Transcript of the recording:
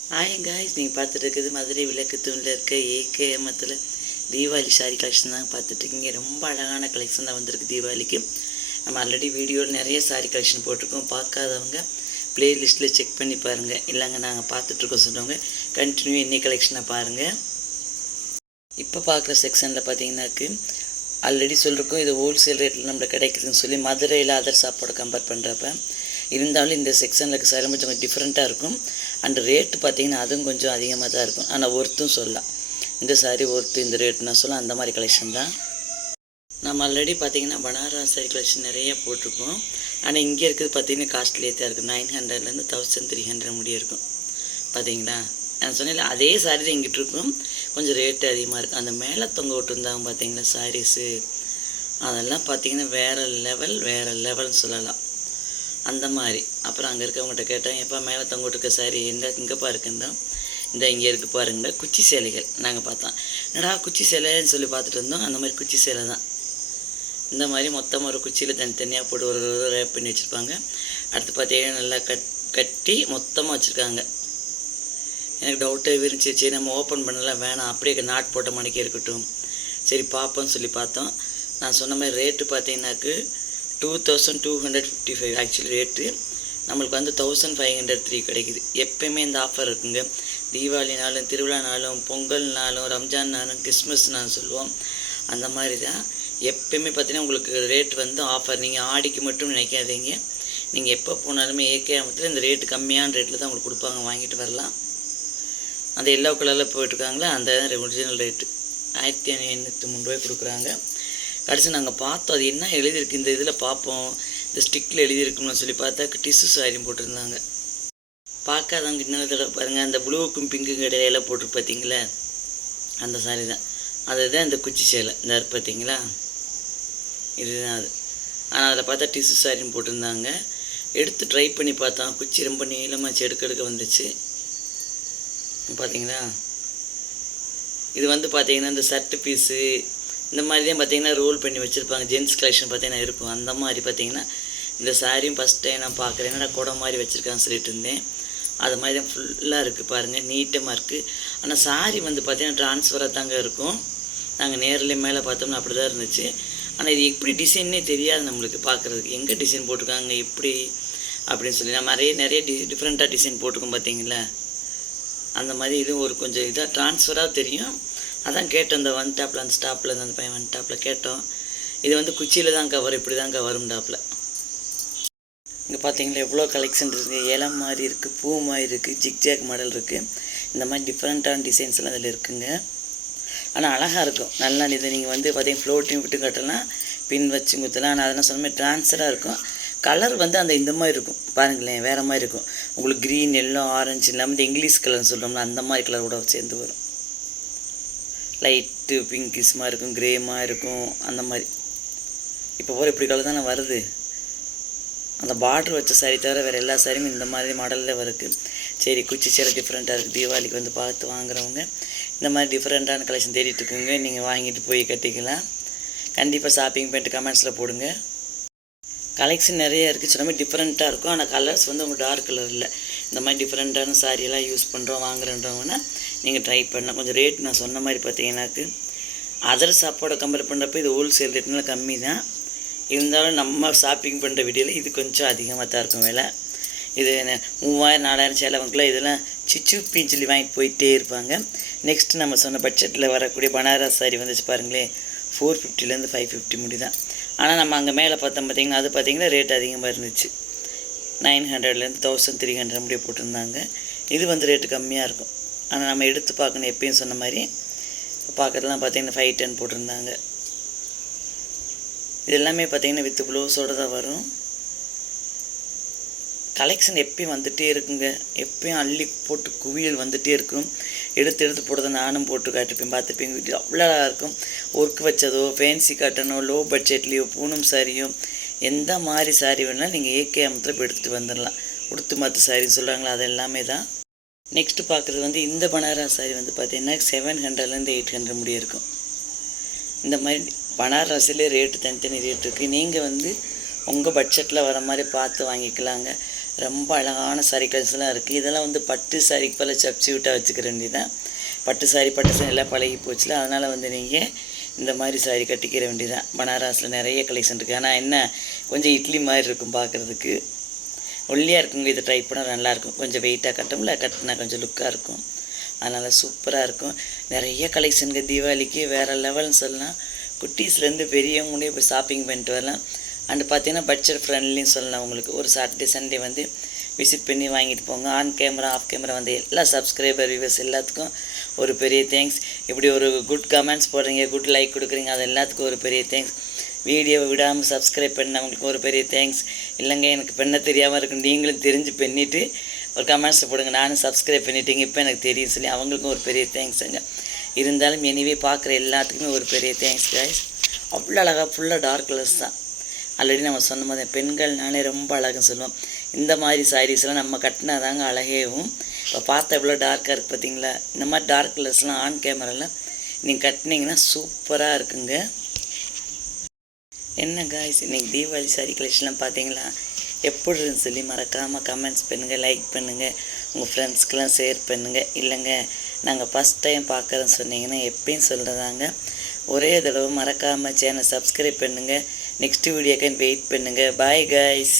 Hi guys நீங்கள் பார்த்துட்டு இருக்குது மதுரை விளக்கு தூணில் இருக்க ஏகேமத்தில் தீபாவளி சாரி கலெக்ஷன் தான் பார்த்துட்ருக்கீங்க ரொம்ப அழகான கலெக்ஷன் தான் வந்திருக்கு தீபாவளிக்கு. நம்ம ஆல்ரெடி வீடியோவில் நிறைய சாரி கலெக்ஷன் போட்டிருக்கோம். பார்க்காதவங்க ப்ளேலிஸ்ட்டில் செக் பண்ணி பாருங்கள் இல்லைங்க நாங்கள் பார்த்துட்ருக்கோம் சொன்னவங்க. கண்டினியூ இன்னி கலெக்ஷனை பாருங்கள் இப்போ பார்க்குற செக்ஷனில் பார்த்தீங்கன்னாக்கு ஆல்ரெடி சொல்லியிருக்கோம் இது ஹோல்சேல் ரேட்டில் நம்மளுக்கு கிடைக்குதுன்னு சொல்லி மதுரையில் அதர் சாப்பாடு கம்பேர் பண்ணுறப்ப இருந்தாலும் இந்த செக்ஷனில் சாரி கொஞ்சம் டிஃப்ரெண்ட்டாக இருக்கும். அண்ட் ரேட்டு பார்த்தீங்கன்னா அதுவும் கொஞ்சம் அதிகமாக தான் இருக்கும். ஆனால் ஒர்த்தும் சொல்லலாம். இந்த சாரி ஒர்த்து இந்த ரேட்னா நான் சொல்ல அந்த மாதிரி கலெக்ஷன் தான். நம்ம ஆல்ரெடி பார்த்திங்கன்னா பனாரஸ் சாரி கலெக்ஷன் நிறைய போட்டிருக்கோம். ஆனால் இங்கே இருக்கிறது பார்த்தீங்கன்னா காஸ்ட்லியே தான் இருக்கும். நைன் ஹண்ட்ரட்லேருந்து தௌசண்ட் த்ரீ ஹண்ட்ரட் முடிய இருக்கும். பார்த்தீங்களா? நான் சொன்னேன் அதே சாரி தான் இங்கிட்டு இருக்கும். கொஞ்சம் ரேட்டு அதிகமாக இருக்கும். அந்த மேலே தொங்க விட்டுருந்தாங்க பார்த்தீங்களா சாரீஸு அதெல்லாம் பார்த்தீங்கன்னா வேறு லெவல் வேறு லெவல்னு சொல்லலாம். அந்த மாதிரி. அப்புறம் அங்கே இருக்கவங்ககிட்ட கேட்டேன் எப்போ மேலே தொங்கிட்டு இருக்க சாரி எந்த இங்கேப்பா இருக்குன்னா இந்த. இங்கே இருக்குது பாருங்க குச்சி சேலைகள். நாங்கள் பார்த்தோம். என்னடா குச்சி சேலைன்னு சொல்லி பார்த்துட்டு இருந்தோம். அந்த மாதிரி குச்சி சேலை தான். இந்த மாதிரி மொத்தமாக ஒரு குச்சியில் தனித்தனியாக போட்டு ஒரு ரேப் பண்ணி வச்சுருப்பாங்க. அடுத்து பார்த்தீங்கன்னா நல்லா கட் கட்டி மொத்தமாக வச்சுருக்காங்க. எனக்கு டவுட்டே இருந்துச்சு. சரி நம்ம ஓப்பன் பண்ணலாம். வேணாம். அப்படியே நாட் போட்ட மணிக்கு இருக்கட்டும். சரி பார்ப்போம்னு சொல்லி பார்த்தோம். நான் சொன்ன மாதிரி rate பார்த்தீங்கன்னாக்கு two thousand two hundred fifty five actually rate நம்மளுக்கு வந்து தௌசண்ட் ஃபைவ் ஹண்ட்ரட் த்ரீ கிடைக்குது. எப்பயுமே இந்த ஆஃபர் இருக்குங்க. தீபாவளினாலும் திருவிழானாலும் பொங்கல்னாலும் ரம்ஜான்னாலும் கிறிஸ்மஸ்னாலும் சொல்லுவோம். அந்த மாதிரி தான் எப்பயுமே பார்த்தீங்கன்னா உங்களுக்கு ரேட் வந்து ஆஃபர் நீங்கள் ஆடிக்கு மட்டும் நினைக்காதீங்க. நீங்கள் எப்போ போனாலுமே ஏகேமத்தில் இந்த ரேட்டு கம்மியான ரேட்டில் தான் உங்களுக்கு கொடுப்பாங்க. வாங்கிட்டு வரலாம். அந்த எல்லோ கலரில் போயிட்டுருக்காங்களா அந்த ஒரிஜினல் ரேட்டு ஆயிரத்தி ஐநூற்றி மூணு ரூபாய் கொடுக்குறாங்க. கடைசி நாங்கள் பார்த்தோம் அது என்ன எழுதியிருக்கு? இந்த இதில் பார்ப்போம். இந்த ஸ்டிக்கில் எழுதியிருக்குன்னு சொல்லி பார்த்தா டிஷ்யூ சாரியும் போட்டிருந்தாங்க. பார்க்காதவங்க இன்னொரு தடவை பாருங்கள் அந்த ப்ளூக்கும் பிங்க்கும் இடையில போட்டு பார்த்தீங்களா? அந்த சாரி தான். அதுதான் இந்த குச்சி சேலை. இந்த பார்த்தீங்களா? இதுதான் அது. ஆனால் அதில் பார்த்தா டிஷ்யூ சாரின்னு போட்டிருந்தாங்க. எடுத்து ட்ரை பண்ணி பார்த்தோம். குச்சி ரொம்ப நீளமாக செடுக்க எடுக்க வந்துச்சு. பார்த்தீங்களா? இது வந்து பார்த்தீங்கன்னா இந்த சர்ட்டு பீஸு இந்த மாதிரி தான் பார்த்தீங்கன்னா ரோல் பண்ணி வச்சுருப்பாங்க. ஜென்ஸ் கலெக்ஷன் பார்த்தீங்கன்னா இருக்கும். அந்த மாதிரி பார்த்தீங்கன்னா இந்த சாரியும் ஃபஸ்ட் டைம் நான் பார்க்குறேன் என்னடா குடம் மாதிரி வச்சுருக்கான்னு சொல்லிட்டு இருந்தேன். அது மாதிரி தான் ஃபுல்லாக இருக்குது பாருங்கள் நீட்டமாக இருக்குது ஆனால் சாரி வந்து பார்த்திங்கன்னா ட்ரான்ஸ்ஃபராக தாங்க இருக்கும். நாங்கள் நேரில் மேலே பார்த்தோம்னா அப்படி தான் இருந்துச்சு. ஆனால் இது எப்படி டிசைன்னே தெரியாது நம்மளுக்கு பார்க்குறதுக்கு. எங்கே டிசைன் போட்டிருக்காங்க எப்படி அப்படின்னு சொல்லி. நம்ம நிறைய நிறைய டி டிஃப்ரெண்ட்டாக டிசைன் போட்டிருக்கோம் பார்த்தீங்களா அந்த மாதிரி இதுவும் ஒரு கொஞ்சம் இதாக ட்ரான்ஸ்ஃபராக தெரியும். அதான் கேட்டோம் இந்த ஒன் டாப்பில் அந்த ஸ்டாப்பில் அந்த பையன் ஒன் டாப்பில் கேட்டோம். இது வந்து குச்சியில் தான் கவர் இப்படி தான் வரும் டாப்பில் இங்கே பார்த்தீங்களா எவ்வளோ கலெக்ஷன் இருக்குது இலம் மாதிரி இருக்குது பூ மாதிரி இருக்குது ஜிக்ஜாக் மாடல் இருக்குது இந்த மாதிரி டிஃப்ரெண்ட்டான டிசைன்ஸ்லாம் அதில் இருக்குங்க. ஆனால் அழகாக இருக்கும். நல்லா இது நீங்கள் வந்து பார்த்தீங்கன்னா ஃப்ளோட்டிங் விட்டு கட்டலாம் பின் வச்சு குத்தலாம். ஆனால் அதெல்லாம் சொன்ன மாதிரி ட்ரான்ஸ்ஃபராக இருக்கும். கலர் வந்து அந்த இந்த மாதிரி இருக்கும். பாருங்களேன் வேறு மாதிரி இருக்கும். உங்களுக்கு க்ரீன் எல்லோ ஆரஞ்சு இல்லாமல் இந்த இங்கிலீஷ் கலர்னு சொல்கிறோம்ல அந்த மாதிரி கலர் கூட சேர்ந்து வரும். லைட்டு பிங்கிஸ்மாக இருக்கும் க்ரேமாக இருக்கும் அந்த மாதிரி. இப்போ போகிற இப்படி கலர் தானே வருது. அந்த பார்ட்ரு வச்ச சாரி தவிர வேறு எல்லா சாரியுமே இந்த மாதிரி மாடலில் வருது சரி குச்சி சேலை டிஃப்ரெண்ட்டாக இருக்குது தீபாவளிக்கு வந்து பார்த்து வாங்குறவங்க இந்த மாதிரி டிஃப்ரெண்ட்டான கலெக்ஷன் தேடிட்டு இருக்குங்க நீங்கள் வாங்கிட்டு போய் கட்டிக்கலாம். கண்டிப்பாக ஷாப்பிங் பண்ணிட்டு கமெண்ட்ஸில் போடுங்க. கலெக்ஷன் நிறைய இருக்குது சொன்ன மாதிரி டிஃப்ரெண்ட்டாக இருக்கும். ஆனால் கலர்ஸ் வந்து உங்களுக்கு டார்க் கலர் இல்லை இந்த மாதிரி டிஃப்ரெண்ட்டான சாரியெல்லாம் யூஸ் பண்ணுறோம் வாங்குறோன்றவங்கன்னா நீங்கள் ட்ரை பண்ணலாம். கொஞ்சம் ரேட் நான் சொன்ன மாதிரி பார்த்தீங்கன்னாக்கு அதர் சாப்பாடை கம்பேர் பண்ணுறப்ப இது ஹோல்சேல் ரேட்னால கம்மி தான் இருந்தாலும் நம்ம ஷாப்பிங் பண்ணுற வீடியோவில் இது கொஞ்சம் அதிகமாக தான் இருக்கும் விலை. இது மூவாயிரம் நாலாயிரம் செலவுக்குலாம் இதெல்லாம் சிச்சு பீஞ்சலி வாங்கிட்டு போயிட்டே இருப்பாங்க. நெக்ஸ்ட் நம்ம சொன்ன பட்ஜெட்டில் வரக்கூடிய பனாரஸ் சாரி வந்துச்சு பாருங்களேன் ஃபோர் ஃபிஃப்டிலேருந்து ஃபைவ் ஃபிஃப்டி முடி தான் ஆனால் நம்ம அங்கே மேலே பார்த்தோம் பார்த்திங்கன்னா அது பார்த்தீங்கன்னா ரேட் அதிகமாக இருந்துச்சு. நைன் ஹண்ட்ரட்லேருந்து தௌசண்ட் த்ரீ ஹண்ட்ரட் முடிய போட்டிருந்தாங்க. இது வந்து ரேட்டு கம்மியாக இருக்கும். ஆனால் நம்ம எடுத்து பார்க்கணும் எப்பயும் சொன்ன மாதிரி. இப்போ பார்க்குறதுலாம் பார்த்தீங்கன்னா ஃபைவ் டென் போட்டிருந்தாங்க. இது எல்லாமே பார்த்தீங்கன்னா வித் ப்ளவுஸோடு தான் வரும். கலெக்ஷன் எப்பயும் வந்துகிட்டே இருக்குங்க. எப்பயும் அள்ளி போட்டு குவியல் வந்துகிட்டே இருக்கும். எடுத்து எடுத்து போடுறத நானும் போட்டு காட்டிப்பேன் பார்த்துப்பேன் வீட்டில் அவ்வளோ அழகாக இருக்கும். ஒர்க் வச்சதோ ஃபேன்சி காட்டனோ லோ பட்ஜெட்லேயோ பூனம் சாரியோ எந்த மாதிரி சாரி வேணாலும் நீங்கள் ஏகே அமத்தில் இப்போ எடுத்துகிட்டு வந்துடலாம். உடுத்து மாற்று சாரின்னு சொல்கிறாங்களா அது எல்லாமே தான். நெக்ஸ்ட்டு பார்க்குறது வந்து இந்த பனாரஸ் சாரி வந்து பார்த்திங்கன்னா செவன் ஹண்ட்ரட்லேருந்து எயிட் ஹண்ட்ரட் முடிய இருக்கும். இந்த மாதிரி பனாரஸ்லேயே ரேட்டு தனித்தனி ரேட் இருக்குது நீங்கள் வந்து உங்கள் பட்ஜெட்டில் வர மாதிரி பார்த்து வாங்கிக்கலாங்க. ரொம்ப அழகான சாரி கலர்ஸ்லாம் இருக்குது இதெல்லாம் வந்து பட்டு சாரிக்கு போல் சப்ஸ்டியூட்டாக வச்சுக்கிற வேண்டியதான் பட்டு சாரி பட்டு சாரி எல்லாம் பழகி போச்சுல அதனால் வந்து நீங்கள் இந்த மாதிரி சாரி கட்டிக்கிற வேண்டியதான் பனாரஸில் நிறைய கலெக்ஷன் இருக்குது ஆனால் என்ன கொஞ்சம் இட்லி மாதிரி இருக்கும் பார்க்குறதுக்கு. ஒல்லியாக இருக்குங்க. இதை ட்ரை பண்ணால் நல்லாயிருக்கும் கொஞ்சம் வெயிட்டாக கட்டும்ல கட்டினா கொஞ்சம் லுக்காக இருக்கும். அதனால் சூப்பராக இருக்கும். நிறைய கலெக்ஷனுக்கு தீபாவளிக்கு வேறு லெவல்னு சொல்லலாம் குட்டீஸ்லேருந்து பெரியவங்களே போய் ஷாப்பிங் பண்ணிட்டு வரலாம். அண்டு பார்த்தீங்கன்னா பட்ஜெட் ஃப்ரெண்ட்லின்னு சொல்லலாம் உங்களுக்கு. ஒரு சாட்டர்டே சண்டே வந்து விசிட் பண்ணி வாங்கிட்டு போங்க. ஆன் கேமரா ஆஃப் கேமரா வந்து எல்லா சப்ஸ்கிரைபர் வியூவர்ஸ் எல்லாத்துக்கும் ஒரு பெரிய தேங்க்ஸ் இப்படி ஒரு குட் கமெண்ட்ஸ் போடுறீங்க குட் லைக் கொடுக்குறீங்க அது எல்லாத்துக்கும் ஒரு பெரிய தேங்க்ஸ் வீடியோவை விடாமல் சப்ஸ்கிரைப் பண்ணவங்களுக்கு ஒரு பெரிய தேங்க்ஸ் இல்லைங்க எனக்கு பெண்ணை தெரியாமல் இருக்கும் நீங்களும் தெரிஞ்சு பண்ணிவிட்டு ஒரு கமெண்ட்ஸ் போடுங்க. நானும் சப்ஸ்கிரைப் பண்ணிட்டீங்க. இப்போ எனக்கு தெரியும் சொல்லி அவங்களுக்கும் ஒரு பெரிய தேங்க்ஸுங்க இருந்தாலும் எனிவே பார்க்குற எல்லாத்துக்குமே ஒரு பெரிய தேங்க்ஸ் guys. அவ்வளோ அழகாக ஃபுல்லாக டார்க் கலர்ஸ் தான். ஆல்ரெடி நம்ம சொன்ன மாதிரி பெண்கள்னாலே ரொம்ப அழகுன்னு சொல்லுவோம். இந்த மாதிரி சாரீஸ்லாம் நம்ம கட்டினா தாங்க அழகேவும். இப்போ பார்த்தா எவ்வளோ டார்க்காக இருக்குது பார்த்தீங்களா? இந்த மாதிரி டார்க் கலர்ஸ்லாம் ஆன் கேமராவில் நீங்கள் கட்டினீங்கன்னா சூப்பராக இருக்குங்க. என்ன காய்ஸ் இன்றைக்கி தீபாவளி சாரி கலெக்ஷன்லாம் பார்த்தீங்களா எப்படி இருந்துன்னு சொல்லி மறக்காமல் கமெண்ட்ஸ் பண்ணுங்கள் லைக் பண்ணுங்கள் உங்கள் ஃப்ரெண்ட்ஸ்க்கெலாம் ஷேர் பண்ணுங்கள் இல்லைங்க நாங்கள் ஃபஸ்ட் டைம் பார்க்குறோன்னு சொன்னீங்கன்னா எப்பயும் சொல்கிறதாங்க ஒரே தடவை மறக்காமல் சேனல் சப்ஸ்கிரைப் பண்ணுங்கள் நெக்ஸ்ட் வீடியோக்கு வெயிட் பண்ணுங்கள் பாய் காய்ஸ்